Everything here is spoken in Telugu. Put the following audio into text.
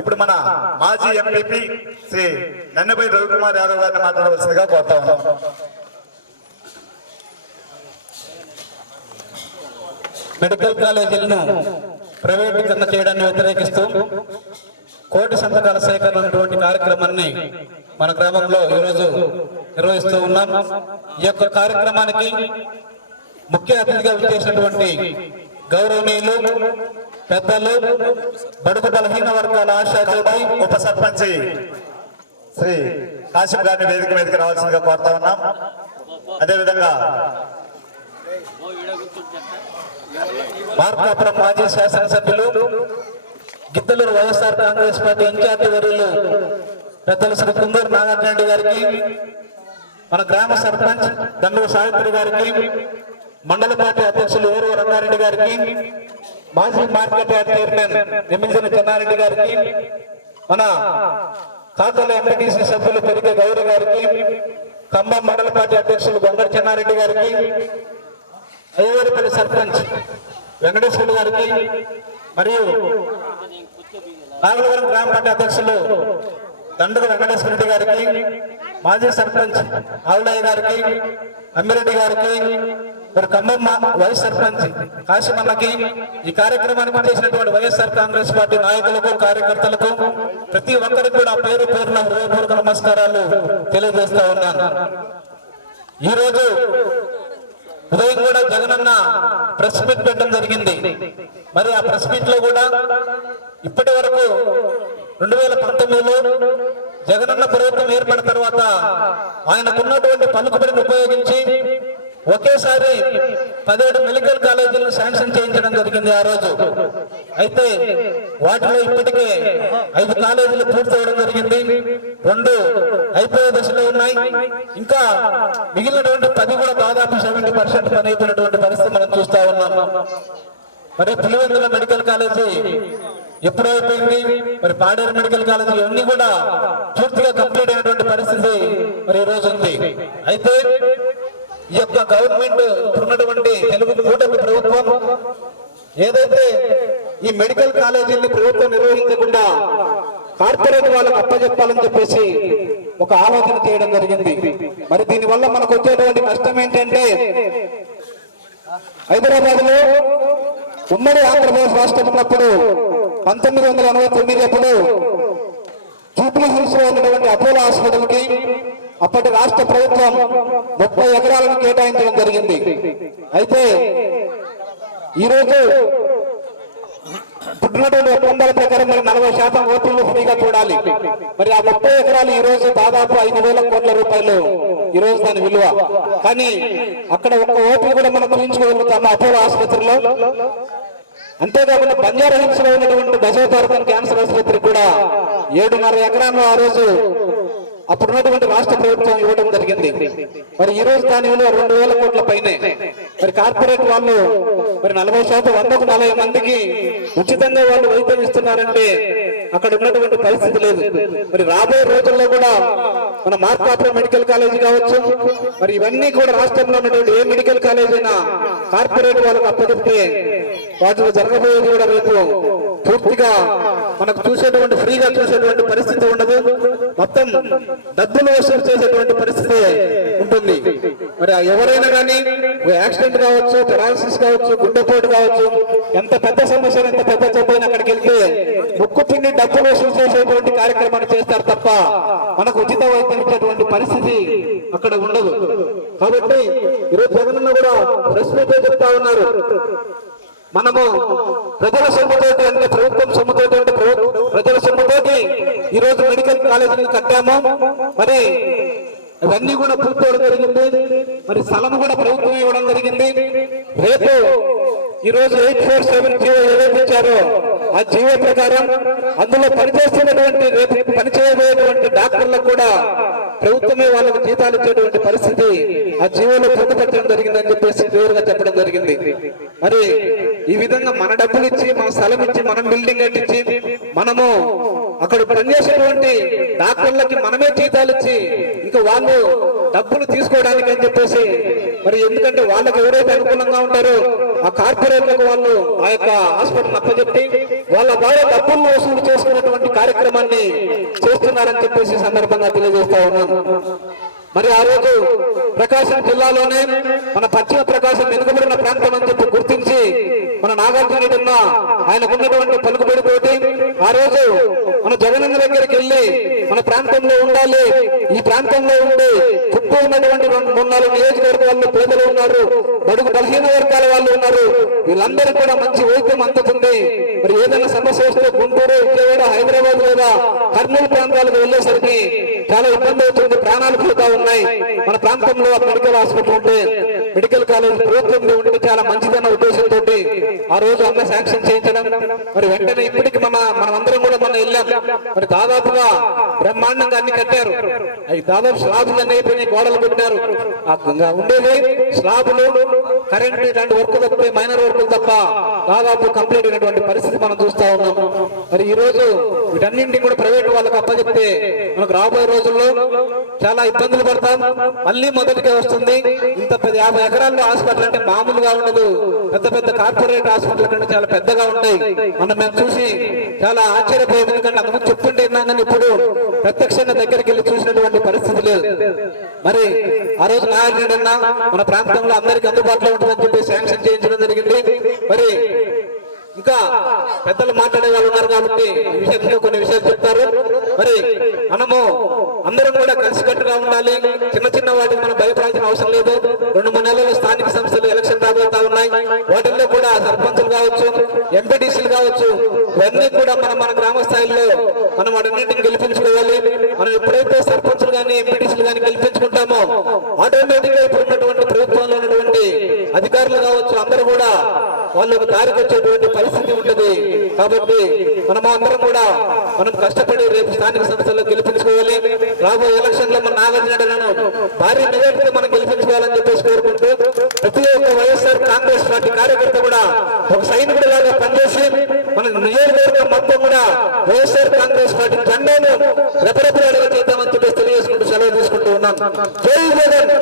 ఇప్పుడు మన మాజీ ఎంపీపీ శ్రీ నన్నపై రవికుమార్ యాదవ్ గారిని మాట్లాడవలసిందిగా కోరుతా ఉన్నాం. మెడికల్ కాలేజీలను ప్రైవేటీకరణ చేయడాన్ని వ్యతిరేకిస్తూ కోటి సంతకాల సేకరణ అనేటువంటి కార్యక్రమాన్ని మన గ్రామంలో ఈరోజు నిర్వహిస్తూ ఉన్నాం. ఈ యొక్క కార్యక్రమానికి ముఖ్య అతిథిగా విచ్చేసినటువంటి గౌరవనీయులు పెద్దలు బడుగు బలహీన వర్గాల ఆశాజ్యోతి ఉప సర్పంచి శ్రీ కాశీం గారిని వేదిక మీదకి రావాల్సిందిగా కోరుతా ఉన్నాం. అదేవిధంగా మార్కాపురం మాజీ శాసనసభ్యులు గిద్దలూరు వైఎస్ఆర్ కాంగ్రెస్ పార్టీ ఇన్ఛార్జి వర్యులు పెద్దలు శ్రీ కుందూరు నాగార్జున గారికి, మన గ్రామ సర్పంచ్ దండూరు సావిత్రి గారికి, మండల పార్టీ అధ్యక్షులు ఏరు రంగారెడ్డి గారికి, మాజీ మార్కెట్ యార్డ్ చైర్మన్ నిమ్మించిన చెన్నారెడ్డి గారికి, మన కాకల ఎంపీటీసీ సభ్యులు పెరిగే గౌరి గారికి, ఖమ్మం మండల పార్టీ అధ్యక్షులు గొంగడి చెన్నారెడ్డి గారికి, అయ్యవారిపల్లి సర్పంచ్ వెంకటేశ్వరుడు గారికి, మరియు నాగలవరం గ్రామ పార్టీ అధ్యక్షులు దండూరు వెంకటేశ్వర రెడ్డి గారికి, మాజీ సర్పంచ్ ఆవులయ్య గారికి, అమ్మిరెడ్డి గారికి, మరి ఖమ్మం వైస్ సర్పంచ్ కాశీమన్నకి, ఈ కార్యక్రమానికి చేసినటువంటి వైఎస్ఆర్ కాంగ్రెస్ పార్టీ నాయకులకు, కార్యకర్తలకు ప్రతి ఒక్కరికి కూడా పేరు పేరున హృదయపూర్వక నమస్కారాలు తెలియజేస్తా ఉన్నాను. ఈరోజు ఉదయం కూడా జగనన్న ప్రెస్ మీట్ పెట్టడం జరిగింది. మరి ఆ ప్రెస్ మీట్ లో కూడా ఇప్పటి వరకు 2019లో జగనన్న ప్రభుత్వం ఏర్పడిన తర్వాత ఆయనకున్నటువంటి పలుకుబడిని ఉపయోగించి ఒకేసారి 17 మెడికల్ కాలేజీలను శాంక్షన్ చేయించడం జరిగింది ఆ రోజు. అయితే వాటిలో ఇప్పటికే 5 కాలేజీలు పూర్తవడం జరిగింది, 2 అయిపోయే దశలో ఉన్నాయి. ఇంకా మిగిలినటువంటి 10 కూడా దాదాపు 70% పని అయిపోయినటువంటి పరిస్థితి మనం చూస్తా ఉన్నాం. మరి పులివెందుల మెడికల్ కాలేజీ ఎప్పుడు అయిపోయింది, మరి పాడేరు మెడికల్ కాలేజీ ఇవన్నీ కూడా పూర్తిగా కంప్లీట్ అయినటువంటి పరిస్థితి మరి ఈ రోజు ఉంది. అయితే ఈ యొక్క గవర్నమెంట్ ఉన్నటువంటి తెలుగు కూటమి ప్రభుత్వం ఏదైతే ఈ మెడికల్ కాలేజీని ప్రభుత్వం నిర్వహించకుండా కార్పొరేట్ వాళ్ళకు అప్పచెప్పాలని చెప్పేసి ఒక ఆలోచన చేయడం జరిగింది. మరి దీనివల్ల మనకు వచ్చేటువంటి నష్టం ఏంటంటే, హైదరాబాద్ లో ఉమ్మడి ఆంధ్రప్రదేశ్ రాష్ట్రం ఉన్నప్పుడు 1989 అప్పుడు జూబ్లీ హిల్స్ లో ఉన్నటువంటి అపోలో హాస్పిటల్ కి అప్పటి రాష్ట్ర ప్రభుత్వం 30 ఎకరాలను కేటాయించడం జరిగింది. అయితే ఈరోజు పుట్టినటువంటి ఒప్పందాల ప్రకారం మరి 40% ఓపీలు ఫ్రీగా చూడాలి. మరి ఆ 30 ఎకరాలు ఈ రోజు దాదాపు 5,000 కోట్ల రూపాయలు ఈ రోజు దాని విలువ. కానీ అక్కడ ఒక్క ఓపీ కూడా మనం చూపించుకోగలుగుతాము అపోలో ఆసుపత్రిలో. అంతేకాకుండా బంజారా హిల్స్ లో ఉన్నటువంటి దశోతారకం క్యాన్సర్ ఆసుపత్రి కూడా 7.5 ఎకరాలు ఆ రోజు అప్పుడున్నటువంటి రాష్ట్ర ప్రభుత్వం ఇవ్వడం జరిగింది. మరి ఈ రోజు దాని విలువ 2,000 కోట్ల పైనే. మరి కార్పొరేట్ వాళ్ళు మరి 40% 140 మందికి ఉచితంగా వాళ్ళు వైద్యం ఇస్తున్నారంటే అక్కడ ఉన్నటువంటి పరిస్థితి లేదు. మరి రాబోయే రోజుల్లో కూడా మన మార్కాపురం మెడికల్ కాలేజీ కావచ్చు, మరి ఇవన్నీ కూడా రాష్ట్రంలో ఉన్నటువంటి ఏ మెడికల్ కాలేజ్ అయినా కార్పొరేట్ వాళ్ళకు అప్పచెప్తే వాటిలో జరగబోయేది కూడా రేపు పూర్తిగా మనకు చూసేటువంటి ఫ్రీగా చూసేటువంటి పరిస్థితి ఉండదు, మొత్తం డబ్బులు వసూలు చేసేటువంటి పరిస్థితి ఉంటుంది. మరి ఎవరైనా కానీ యాక్సిడెంట్ కావచ్చు, పెరాలసిస్ కావచ్చు, గుండెపోటు కావచ్చు, ఎంత పెద్ద సమస్య ఎంత పెద్ద జబ్బైనా అక్కడికి వెళ్తే ముక్కు పిండి డబ్బులు వసూలు చేసేటువంటి కార్యక్రమాన్ని చేస్తారు తప్ప మనకు ఉచిత వైద్యం ఇచ్చేటువంటి పరిస్థితి అక్కడ ఉండదు. కాబట్టి ఈరోజు జగనన్న కూడా ప్రెస్ మీట్ చెప్తా ఉన్నారు, మనము ప్రజల సొమ్ముతోటి అంటే ప్రభుత్వం సొమ్ముతోటి అంటే ప్రజల సొమ్ముతోటి ఈ రోజు మెడికల్ కాలేజీని కట్టాము. మరి ఇవన్నీ కూడా పూర్తవడం జరిగింది. మరి స్థలం కూడా ప్రభుత్వం ఇవ్వడం జరిగింది. రేపు ఈ రోజు 847 జీవో ఏదైతే ఇచ్చారో ఆ జీవో ప్రకారం అందులో పనిచేస్తున్నటువంటి రేపు పనిచేయబోయేటువంటి డాక్టర్లకు కూడా ప్రభుత్వమే వాళ్ళకు జీతాలు ఇచ్చేటువంటి పరిస్థితి ఆ జీవోలో పొందుపరచడం జరిగిందని చెప్పేసి క్లియర్గా చెప్పడం జరిగింది. మరి ఈ విధంగా మన డబ్బులు ఇచ్చి, మన స్థలం ఇచ్చి, మనం బిల్డింగ్ కట్టించి, మనము అక్కడ పనిచేసేటువంటి డాక్టర్లకి మనమే జీతాలు ఇచ్చి ఇంకా వాళ్ళు డబ్బులు తీసుకోవడానికి అని చెప్పేసి, మరి ఎందుకంటే వాళ్ళకి ఎవరైతే అనుకూలంగా ఉంటారో ఆ కార్పొరేట్లకు వాళ్ళు ఆ యొక్క హాస్పిటల్ అప్పచెప్పి వాళ్ళ ద్వారా డబ్బులు వసూలు చేసుకున్నటువంటి కార్యక్రమాన్ని చేస్తున్నారని చెప్పేసి సందర్భంగా తెలియజేస్తా ఉన్నాం. మరి ఆ రోజు ప్రకాశం జిల్లాలోనే మన పశ్చిమ ప్రకాశం వెనుకబడిన ప్రాంతం అని చెప్పి గుర్తించి మన నాగార్జున ఆయనకున్నటువంటి పలుకుబడితోటి ఆ రోజు మన జగనన్న దగ్గరికి వెళ్ళి మన ప్రాంతంలో ఉండాలి, ఈ ప్రాంతంలో ఉండి చుట్టూ ఉన్నటువంటి 3-4 నియోజకవర్గాల్లో పేదలు ఉన్నారు, బడుగు బలహీన వర్గాల వాళ్ళు ఉన్నారు, వీళ్ళందరికీ కూడా మంచి వైద్యం అందుతుంది. మరి ఏదైనా సమస్య వస్తే గుంటూరు, విజయవాడ, హైదరాబాద్ లేదా కర్నూలు ప్రాంతాలకు వెళ్ళేసరికి చాలా ఇబ్బంది అవుతుంది, ప్రాణాలు పోతా ఉన్నాయి. మన ప్రాంతంలో మెడికల్ హాస్పిటల్ ఉంటే, మెడికల్ కాలేజ్ ప్రభుత్వంలో ఉంటే చాలా మంచిదన్న ఉద్దేశంతో ఆ రోజు అన్న శాంక్షన్ చేయించడం. మరి వెంటనే ఇప్పటికి మనమందరం కూడా మనం వెళ్ళాం. మరి దాదాపుగా బ్రహ్మాండంగా అన్ని కట్టారు. అవి దాదాపు స్లాబులు అనేవి గోడలు పెట్టారు. ఉండేది స్లాబులు, కరెంట్ ఇలాంటి వర్క్ తప్పితే మైనర్ వర్కులు తప్ప దాదాపు కంప్లీట్ అయినటువంటి పరిస్థితి మనం చూస్తా ఉన్నాం. మరి ఈ రోజు వీటన్నింటినీ కూడా ప్రైవేట్ వాళ్ళకి అప్పచెప్తే మనకు రాబోయే రోజుల్లో చాలా ఇబ్బందులు పడతాం. మళ్ళీ మొదటిగా వస్తుంది. ఇంత 50 ఎకరాల్లో హాస్పిటల్ అంటే మామూలుగా ఉండదు. పెద్ద పెద్ద కార్పొరేట్ హాస్పిటల్ కంటే చాలా పెద్దగా ఉంటాయి. మేము చూసి చాలా ఆశ్చర్యపోయాం. ఎందుకంటే అంతకు చెప్తుంటే విన్నాం కానీ ఇప్పుడు ప్రత్యక్షంగా దగ్గరికి వెళ్ళి చూసినటువంటి పరిస్థితి లేదు. మరి ఆ రోజు నాగార్జున మన ప్రాంతంలో అందరికీ అందుబాటులో ఉంటుందని చెప్పి శాంక్షన్ చేయించడం జరిగింది. మరి ఇంకా పెద్దలు మాట్లాడే వాళ్ళు ఉన్నారు కాబట్టి ఈ విషయంలో కొన్ని విషయాలు చెప్తారు. మరి మనము అందరం కూడా కలిసికట్టుగా ఉండాలి. చిన్న చిన్న వాటికి మనం భయపడాల్సిన అవసరం లేదు. 2-3 నెలల్లో స్థానిక సంస్థలు ఎలక్షన్ రాబోతా ఉన్నాయి. వాటిల్లో కూడా సర్పంచులు కావచ్చు, ఎంపీటీసీలు కావచ్చు, ఇవన్నీ కూడా మన గ్రామ స్థాయిలో మనం వాటన్నింటిని గెలిపించుకోవాలి. మనం ఎప్పుడైతే సర్పంచులు కానీ ఎంపీటీసీలు కానీ గెలిపించుకుంటామో ఆటోమేటిక్ గా ఇప్పుడు ఉన్నటువంటి ప్రభుత్వంలో ఉన్నటువంటి అధికారులు కావచ్చు అందరూ కూడా వాళ్ళకు దారికి వచ్చేటువంటి పరిస్థితి ఉంటుంది. కాబట్టి మనం అందరం కూడా మనం కష్టపడి రేపు స్థానిక సంస్థల్లో గెలిపించుకోవాలి. రాబోయే ఎలక్షన్ లో మన నాగార్జునను భారీ మెజార్టీతో మనం గెలిపించుకోవాలని చెప్పేసి కోరుకుంటూ ప్రతి ఒక్క వైఎస్ఆర్ కాంగ్రెస్ పార్టీ కార్యకర్త కూడా ఒక సైనికుడి లాగా పనిచేసి మన నియోజకవర్గం మొత్తం కూడా వైఎస్ఆర్ కాంగ్రెస్ పార్టీ జెండాను రెపరెపలాడుగా చేద్దామని చెప్పేసి తెలియజేసుకుంటూ సెలవు తీసుకుంటూ ఉన్నాం. జై జగన్.